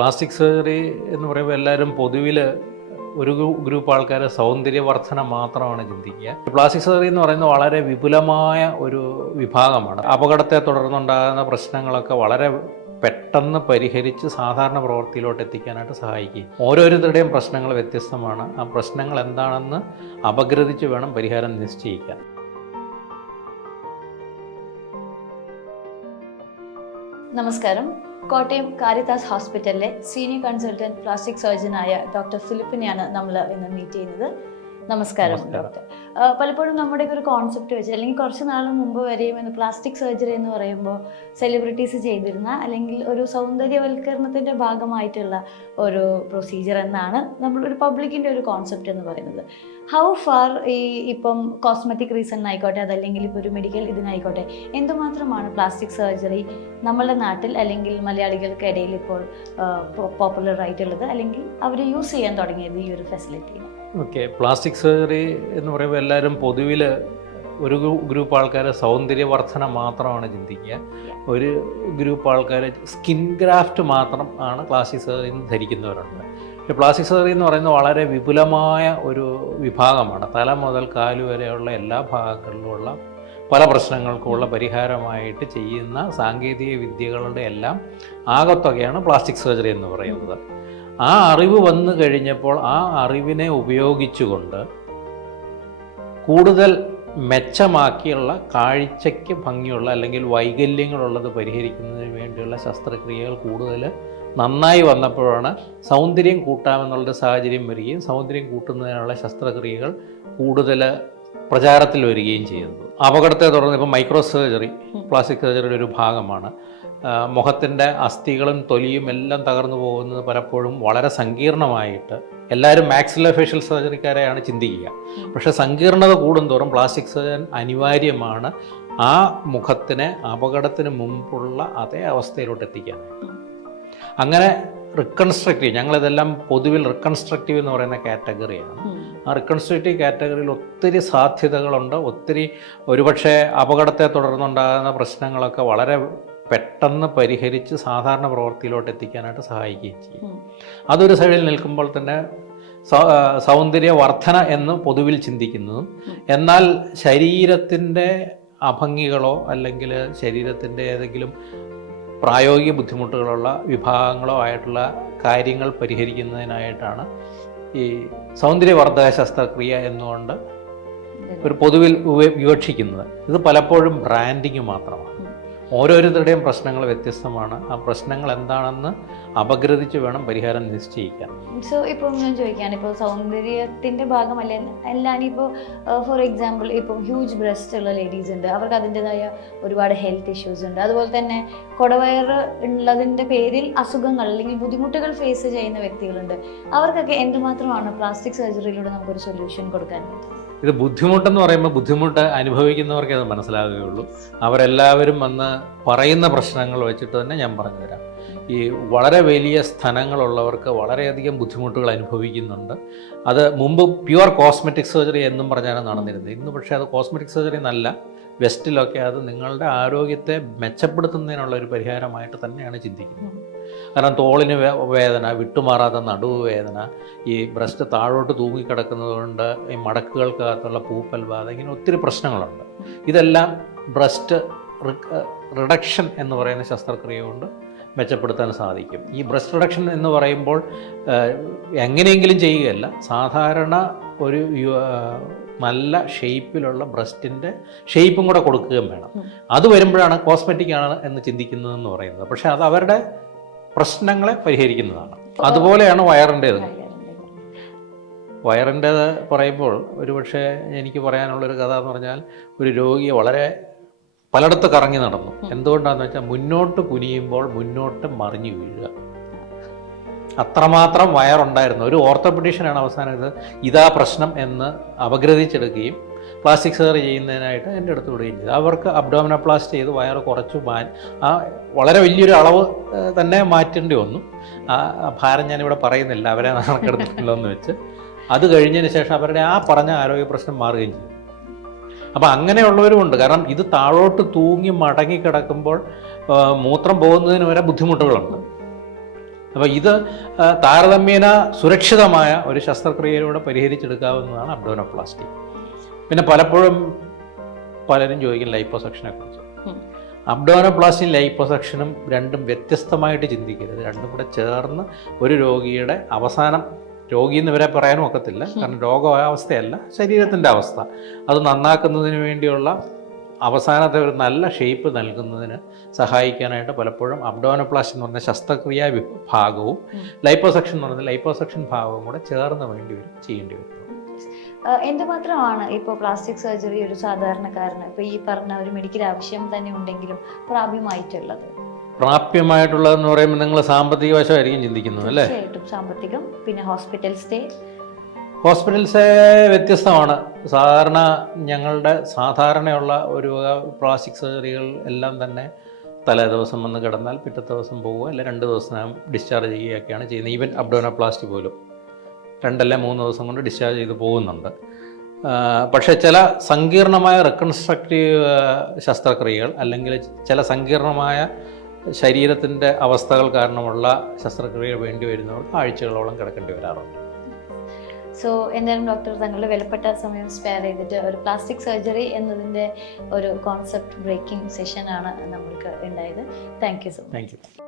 Plastic surgery എന്ന് പറയുമ്പോൾ എല്ലാവരും പൊതുവിൽ ഒരു ഗ്രൂപ്പ് ആൾക്കാർ സൗന്ദര്യവർദ്ധന മാത്രമാണ് ചിന്തിക്കുക. പ്ലാസ്റ്റിക് സർജറി എന്ന് പറയുന്നത് വളരെ വിപുലമായ ഒരു വിഭാഗമാണ്. അപകടത്തെ തുടർന്നുണ്ടാകുന്ന പ്രശ്നങ്ങളൊക്കെ വളരെ പെട്ടെന്ന് പരിഹരിച്ച് സാധാരണ പ്രവൃത്തിയിലോട്ട് എത്തിക്കാനായിട്ട് സഹായിക്കും. ഓരോരുത്തരുടെയും പ്രശ്നങ്ങൾ വ്യത്യസ്തമാണ്. ആ പ്രശ്നങ്ങൾ എന്താണെന്ന് അപഗ്രഥിച്ച് വേണം പരിഹാരം നിശ്ചയിക്കാൻ. നമസ്കാരം. കോട്ടയം കാരിത്താസ് ഹോസ്പിറ്റലിലെ സീനിയർ കൺസൾട്ടന്റ് പ്ലാസ്റ്റിക് സർജനായ ഡോക്ടർ ഫിലിപ്പിനെയാണ് നമ്മൾ ഇന്ന് മീറ്റ് ചെയ്യുന്നത്. നമസ്കാരം. ഡോക്ടർ. പലപ്പോഴും നമ്മുടെ ഒരു കോൺസെപ്റ്റ് വെച്ച് അല്ലെങ്കിൽ കുറച്ച് നാൾ മുമ്പ് വരെയും പ്ലാസ്റ്റിക് സർജറി എന്ന് പറയുമ്പോൾ സെലിബ്രിറ്റീസ് ചെയ്തിരുന്ന അല്ലെങ്കിൽ ഒരു സൗന്ദര്യവൽക്കരണത്തിന്റെ ഭാഗമായിട്ടുള്ള ഒരു പ്രൊസീജിയർ എന്നാണ് നമ്മൾ ഒരു പബ്ലിക്കിന്റെ ഒരു കോൺസെപ്റ്റ് എന്ന് പറയുന്നത്. ഹൗ ഫാർ ഈ ഇപ്പം കോസ്മെറ്റിക് റീസൺ ആയിക്കോട്ടെ അതല്ലെങ്കിൽ ഇപ്പോൾ ഒരു മെഡിക്കൽ ഇതിനായിക്കോട്ടെ എന്തുമാത്രമാണ് പ്ലാസ്റ്റിക് സർജറി നമ്മളുടെ നാട്ടിൽ അല്ലെങ്കിൽ മലയാളികൾക്കിടയിൽ ഇപ്പോൾ പോപ്പുലർ ആയിട്ടുള്ളത് അല്ലെങ്കിൽ അവർ യൂസ് ചെയ്യാൻ തുടങ്ങിയത് ഈ ഒരു ഫെസിലിറ്റി ഓക്കെ പ്ലാസ്റ്റിക് സർജറി എന്ന് പറയുമ്പോൾ എല്ലാവരും പൊതുവിൽ ഒരു ഗ്രൂപ്പ് ആൾക്കാർ സൗന്ദര്യവർദ്ധന മാത്രമാണ് ചിന്തിക്കുക. ഒരു ഗ്രൂപ്പ് ആൾക്കാർ സ്കിൻ ഗ്രാഫ്റ്റ് മാത്രം ആണ് പ്ലാസ്റ്റിക് സർജറി എന്ന് ധരിക്കുന്നവരുണ്ട്. പക്ഷേ പ്ലാസ്റ്റിക് സർജറി എന്ന് പറയുന്നത് വളരെ വിപുലമായ ഒരു വിഭാഗമാണ്. തല മുതൽ കാൽ വരെയുള്ള എല്ലാ ഭാഗങ്ങളിലുമുള്ള പല പ്രശ്നങ്ങൾക്കുമുള്ള പരിഹാരമായിട്ട് ചെയ്യുന്ന സാങ്കേതിക വിദ്യകളുടെ എല്ലാം ആകത്തുകയാണ് പ്ലാസ്റ്റിക് സർജറി എന്ന് പറയുന്നത്. ആ അറിവ് വന്നു കഴിഞ്ഞപ്പോൾ ആ അറിവിനെ ഉപയോഗിച്ചുകൊണ്ട് കൂടുതൽ മെച്ചമാക്കിയുള്ള കാഴ്ചയ്ക്ക് ഭംഗിയുള്ള അല്ലെങ്കിൽ വൈകല്യങ്ങളുള്ളത് പരിഹരിക്കുന്നതിന് വേണ്ടിയുള്ള ശസ്ത്രക്രിയകൾ കൂടുതൽ നന്നായി വന്നപ്പോഴാണ് സൗന്ദര്യം കൂട്ടാമെന്നുള്ള സാഹചര്യം വരികയും സൗന്ദര്യം കൂട്ടുന്നതിനുള്ള ശസ്ത്രക്രിയകൾ കൂടുതൽ പ്രചാരത്തിൽ വരികയും ചെയ്തത് അപകടത്തെ തുടർന്ന് ഇപ്പോൾ മൈക്രോ സർജറി പ്ലാസ്റ്റിക് സർജറിയുടെ ഒരു ഭാഗമാണ്. മുഖത്തിന്റെ അസ്ഥികളും തൊലിയും എല്ലാം തകർന്നു പോകുന്നത് പലപ്പോഴും വളരെ സങ്കീർണമായിട്ട് എല്ലാവരും മാക്സിലോ ഫേഷ്യൽ സർജറിക്കാരെയാണ് ചിന്തിക്കുക. പക്ഷേ സങ്കീർണത കൂടുന്തോറും പ്ലാസ്റ്റിക് സർജൻ അനിവാര്യമാണ് ആ മുഖത്തിനെ അപകടത്തിന് മുമ്പുള്ള അതേ അവസ്ഥയിലോട്ട് എത്തിക്കാനായിട്ട് അങ്ങനെ റിക്കൺസ്ട്രക്റ്റീവ് ഞങ്ങളിതെല്ലാം പൊതുവിൽ റിക്കൺസ്ട്രക്റ്റീവ് എന്ന് പറയുന്ന കാറ്റഗറിയാണ് ആ റിക്കൺസ്ട്രക്റ്റീവ് കാറ്റഗറിയിൽ ഒത്തിരി സാധ്യതകളുണ്ട് ഒത്തിരി ഒരുപക്ഷെ അപകടത്തെ തുടർന്നുണ്ടാകുന്ന പ്രശ്നങ്ങളൊക്കെ വളരെ പെട്ടെന്ന് പരിഹരിച്ച് സാധാരണ പ്രവൃത്തിയിലോട്ട് എത്തിക്കാനായിട്ട് സഹായിക്കുകയും ചെയ്യും. അതൊരു സൈഡിൽ നിൽക്കുമ്പോൾ തന്നെ സൗ- ആ, സൗന്ദര്യവർദ്ധന എന്ന് പൊതുവിൽ ചിന്തിക്കുന്നതും എന്നാൽ ശരീരത്തിന്റെ അഭംഗികളോ അല്ലെങ്കിൽ ശരീരത്തിന്റെ ഏതെങ്കിലും പ്രായോഗിക ബുദ്ധിമുട്ടുകളുള്ള വിഭാഗങ്ങളോ ആയിട്ടുള്ള കാര്യങ്ങൾ പരിഹരിക്കുന്നതിനായിട്ടാണ് ഈ സൗന്ദര്യവർദ്ധക ശസ്ത്രക്രിയ എന്നുകൊണ്ട് ഒരു പൊതുവിൽ വിവക്ഷിക്കുന്നത്. ഇത് പലപ്പോഴും ബ്രാൻഡിങ് മാത്രമാണ്. ഓരോരുത്തരുടെയും പ്രശ്നങ്ങൾ വ്യത്യസ്തമാണ്. ആ പ്രശ്നങ്ങൾ എന്താണെന്ന് അപഗ്രഥിച്ച് വേണം പരിഹാരം നിശ്ചയിക്കാൻ. സോ ഇപ്പം ഞാൻ ചോദിക്കുകയാണ് ഇപ്പോൾ സൗന്ദര്യത്തിന്റെ ഭാഗമല്ലേ? എല്ലാം ഇപ്പോൾ ഫോർ എക്സാമ്പിൾ ഇപ്പം ഹ്യൂജ് ബ്രസ്റ്റ് ഉള്ള ലേഡീസ് ഉണ്ട്. അവർക്ക് അതിന്റെതായ ഒരുപാട് ഹെൽത്ത് ഇഷ്യൂസ് ഉണ്ട്. അതുപോലെ തന്നെ കൊടവയർ ഉള്ളതിന്റെ പേരിൽ അസുഖങ്ങൾ അല്ലെങ്കിൽ ബുദ്ധിമുട്ടുകൾ ഫേസ് ചെയ്യുന്ന വ്യക്തികളുണ്ട്. അവർക്കൊക്കെ എന്തുമാത്രമാണ് പ്ലാസ്റ്റിക് സർജറിയിലൂടെ നമുക്കൊരു സൊല്യൂഷൻ കൊടുക്കാൻ പറ്റും ഇത് ബുദ്ധിമുട്ടെന്ന് പറയുമ്പോൾ ബുദ്ധിമുട്ട് അനുഭവിക്കുന്നവർക്കേ അത് മനസ്സിലാകുകയുള്ളൂ. അവരെല്ലാവരും വന്ന് പറയുന്ന പ്രശ്നങ്ങൾ വെച്ചിട്ട് തന്നെ ഞാൻ പറഞ്ഞു തരാം ഈ വളരെ വലിയ സ്ഥലങ്ങളുള്ളവർക്ക് വളരെയധികം ബുദ്ധിമുട്ടുകൾ അനുഭവിക്കുന്നുണ്ട്. അത് മുമ്പ് പ്യുവർ കോസ്മെറ്റിക് സർജറി എന്നും പറഞ്ഞാണ് നടന്നിരുന്നത്. ഇന്ന് പക്ഷേ അത് കോസ്മെറ്റിക് സർജറി എന്നല്ല. വെസ്റ്റിലൊക്കെ അത് നിങ്ങളുടെ ആരോഗ്യത്തെ മെച്ചപ്പെടുത്തുന്നതിനുള്ള ഒരു പരിഹാരമായിട്ട് തന്നെയാണ് ചിന്തിക്കുന്നത്. കാരണം തോളിന് വേദന വിട്ടുമാറാത്ത നടുവ് വേദന ഈ ബ്രസ്റ്റ് താഴോട്ട് തൂങ്ങിക്കിടക്കുന്നത് കൊണ്ട് ഈ മടക്കുകൾക്കകത്തുള്ള പൂപ്പൽ ബാധ ഇങ്ങനെ ഒത്തിരി പ്രശ്നങ്ങളുണ്ട്. ഇതെല്ലാം ബ്രസ്റ്റ് റിഡക്ഷൻ എന്ന് പറയുന്ന ശസ്ത്രക്രിയ കൊണ്ട് മെച്ചപ്പെടുത്താൻ സാധിക്കും. ഈ ബ്രസ്റ്റ് റിഡക്ഷൻ എന്ന് പറയുമ്പോൾ എങ്ങനെയെങ്കിലും ചെയ്യുകയല്ല. സാധാരണ ഒരു നല്ല ഷേപ്പിലുള്ള ബ്രസ്റ്റിന്റെ ഷേപ്പും കൂടെ കൊടുക്കുകയും വേണം. അത് വരുമ്പോഴാണ് കോസ്മെറ്റിക് ആണ് എന്ന് ചിന്തിക്കുന്നതെന്ന് പറയുന്നത്. പക്ഷേ അത് അവരുടെ പ്രശ്നങ്ങളെ പരിഹരിക്കുന്നതാണ്. അതുപോലെയാണ് വയറിന്റേത്. വയറിന്റേത്. പറയുമ്പോൾ ഒരുപക്ഷെ എനിക്ക് പറയാനുള്ളൊരു കഥ എന്ന് പറഞ്ഞാൽ ഒരു രോഗിയെ വളരെ പലയിടത്ത് കറങ്ങി നടന്നു. എന്തുകൊണ്ടാണെന്ന് വെച്ചാൽ മുന്നോട്ട് കുനിയുമ്പോൾ മുന്നോട്ട് മറിഞ്ഞു വീഴുക. അത്രമാത്രം വയറുണ്ടായിരുന്നു. ഒരു ഓർത്തോപെഡീഷനാണ് അവസാനം ഇത്. ഇതാ പ്രശ്നം എന്ന് അപഗ്രഥിച്ചെടുക്കുകയും പ്ലാസ്റ്റിക് സർജറി ചെയ്യുന്നതിനായിട്ട് എന്റെ അടുത്ത് വിടുകയും ചെയ്തു. അവർക്ക് അബ്ഡോമിനോപ്ലാസ്റ്റ് ചെയ്ത് വയറ് കുറച്ചു മാൻ ആ വളരെ വലിയൊരു അളവ് തന്നെ മാറ്റേണ്ടി വന്നു. ആ ഭാരം ഞാനിവിടെ പറയുന്നില്ല. അവരെ നടക്കെടുത്തില്ലോ എന്ന് വെച്ച്. അത് കഴിഞ്ഞതിന് ശേഷം അവരുടെ ആ പറഞ്ഞ ആരോഗ്യ പ്രശ്നം മാറുകയും ചെയ്തു. അപ്പം അങ്ങനെയുള്ളവരുമുണ്ട് കാരണം ഇത് താഴോട്ട് തൂങ്ങി മടങ്ങി കിടക്കുമ്പോൾ മൂത്രം പോകുന്നതിന് വരെ ബുദ്ധിമുട്ടുകളുണ്ട്. അപ്പോൾ ഇത് താരതമ്യേന സുരക്ഷിതമായ ഒരു ശസ്ത്രക്രിയയിലൂടെ പരിഹരിച്ചെടുക്കാവുന്നതാണ് അബ്ഡോനോപ്ലാസ്റ്റി. പിന്നെ പലപ്പോഴും പലരും ചോദിക്കും ലൈപ്പോസക്ഷനെ കുറിച്ച്. അബ്ഡോനോപ്ലാസ്റ്റിയും ലൈപ്പോസക്ഷനും രണ്ടും വ്യത്യസ്തമായിട്ട് ചിന്തിക്കരുത്. രണ്ടും കൂടെ ചേർന്ന് ഒരു രോഗിയുടെ അവസാനം രോഗി എന്ന് വരെ പറയാനും ഒക്കത്തില്ല. കാരണം രോഗാവസ്ഥയല്ല ശരീരത്തിന്റെ അവസ്ഥ. അത് നന്നാക്കുന്നതിന് വേണ്ടിയുള്ള അവസാനത്തെ ഒരു നല്ല ഷേപ്പ് നൽകുന്നതിന് സഹായിക്കാനായിട്ട് പലപ്പോഴും അബ്ഡോനോപ്ലാസ്റ്റ് എന്ന് പറഞ്ഞ ശസ്ത്രക്രിയാ വിഭാഗവും ലൈപ്പോസെക്ഷൻ എന്ന് പറഞ്ഞ ലൈപ്പോസെക്ഷൻ ഭാഗവും കൂടെ ചേർന്ന് വേണ്ടി വരും ചെയ്യേണ്ടി വരും. എന്ത് മാത്രമാണ് ഇപ്പോൾ പ്ലാസ്റ്റിക് സർജറി ഒരു സാധാരണക്കാരന്? ഇപ്പോൾ ഈ പറഞ്ഞ ഒരു മെഡിക്കൽ ആവശ്യം തന്നെ ഉണ്ടെങ്കിലും പ്രാപ്യമായിട്ടുള്ളത്? പ്രാപ്യമായിട്ടുള്ളതെന്ന് പറയുമ്പോൾ നിങ്ങൾ സാമ്പത്തിക വശമായിരിക്കും ചിന്തിക്കുന്നത് അല്ലേ? സാമ്പത്തികം പിന്നെ ഹോസ്പിറ്റൽ സ്റ്റേ ഹോസ്പിറ്റൽസ് വ്യത്യസ്തമാണ്. സാധാരണ ഞങ്ങളുടെ സാധാരണയുള്ള ഒരു പ്ലാസ്റ്റിക് സർജറികൾ എല്ലാം തന്നെ തലേ ദിവസം വന്ന് കിടന്നാൽ പിറ്റത്തെ ദിവസം പോവുക അല്ലെ രണ്ട് ദിവസം ഡിസ്ചാർജ് ചെയ്യുകയൊക്കെയാണ് ചെയ്യുന്നത്. ഈവൻ അബ്ഡോനോപ്ലാസ്റ്റി പോലും. രണ്ടല്ല മൂന്ന് ദിവസം കൊണ്ട് ഡിസ്ചാർജ് ചെയ്ത് പോകുന്നുണ്ട്. പക്ഷേ ചില സങ്കീർണമായ റെക്കൺസ്ട്രക്റ്റീവ് ശസ്ത്രക്രിയകൾ അല്ലെങ്കിൽ ചില സങ്കീർണമായ ശരീരത്തിന്റെ അവസ്ഥകൾ കാരണമുള്ള ശസ്ത്രക്രിയകൾ വേണ്ടി വരുന്നവർക്ക് ആഴ്ചകളോളം കിടക്കേണ്ടി വരാറുണ്ട്. സോ എന്തായാലും ഡോക്ടർ തങ്ങളുടെ വിലപ്പെട്ട സമയം സ്പെയർ ചെയ്തിട്ട് ഒരു പ്ലാസ്റ്റിക് സർജറി എന്നതിന്റെ ഒരു കോൺസെപ്റ്റ് ബ്രേക്കിംഗ് സെഷനാണ് നമ്മൾക്ക് ഉണ്ടായത്. Thank you so thank you